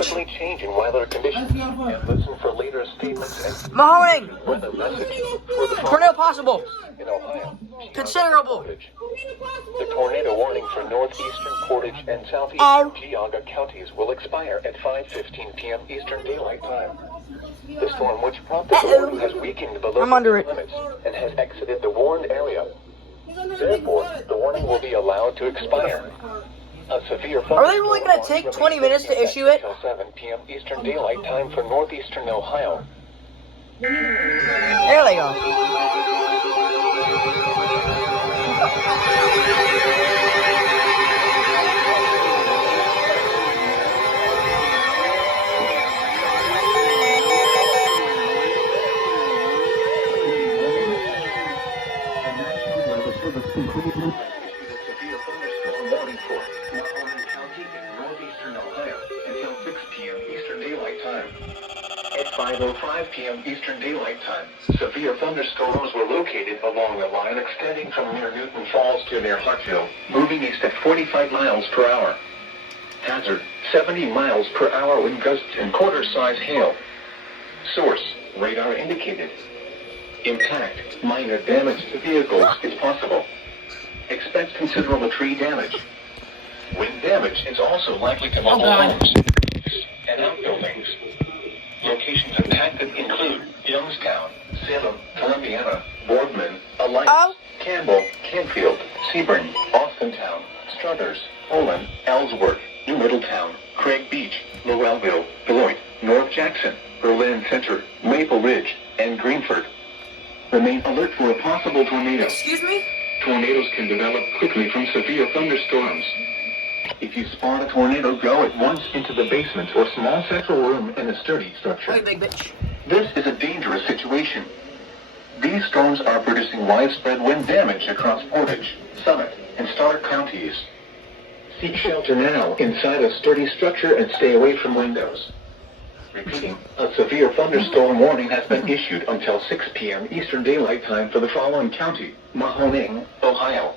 bitch. Changing weather conditions and listen for later statements and Mahoning! weather message for the Tornado possible. in Ohio. Considerable. The tornado warning for northeastern Portage and southeastern Geauga counties will expire at 5:15 p.m. Eastern Daylight Time. The storm, which prompted the warning, has weakened below I'm under it. limits and has exited the warned area. Therefore, the warning will be allowed to expire. A severe Are they really going to take 20 minutes to issue it? Until 7 p.m. Eastern Daylight Time for northeastern Ohio. There they go. Severe thunderstorm warning for Mahoning County in northeastern Ohio until 6 p.m. Eastern Daylight Time. At 5:05 p.m. Eastern Daylight Time, severe thunderstorms were located along the line extending from near Newton Falls to near Hartville, moving east at 45 miles per hour. Hazard, 70 miles per hour wind gusts and quarter-size hail. Source, radar indicated. Impact, minor damage to vehicles is possible. Expect considerable tree damage. Wind damage is also likely to mobile homes and outbuildings. Locations impacted include Youngstown, Salem, Columbiana, Boardman, Alliance, Campbell, Canfield, Sebring, Austintown, Struthers, Olin, Ellsworth, New Middletown, Craig Beach, Lorellville, Beloit, North Jackson, Berlin Center, Maple Ridge, and Greenford. Remain alert for a possible tornado. Excuse me? Tornadoes can develop quickly from severe thunderstorms. If you spot a tornado, go at once into the basement or small central room in a sturdy structure. Hey, big bitch. This is a dangerous situation. These storms are producing widespread wind damage across Portage, Summit, and Stark counties. Seek shelter now inside a sturdy structure and stay away from windows. Repeating, a severe thunderstorm warning has been issued until 6 p.m. Eastern Daylight Time for the following county: Mahoning, Ohio.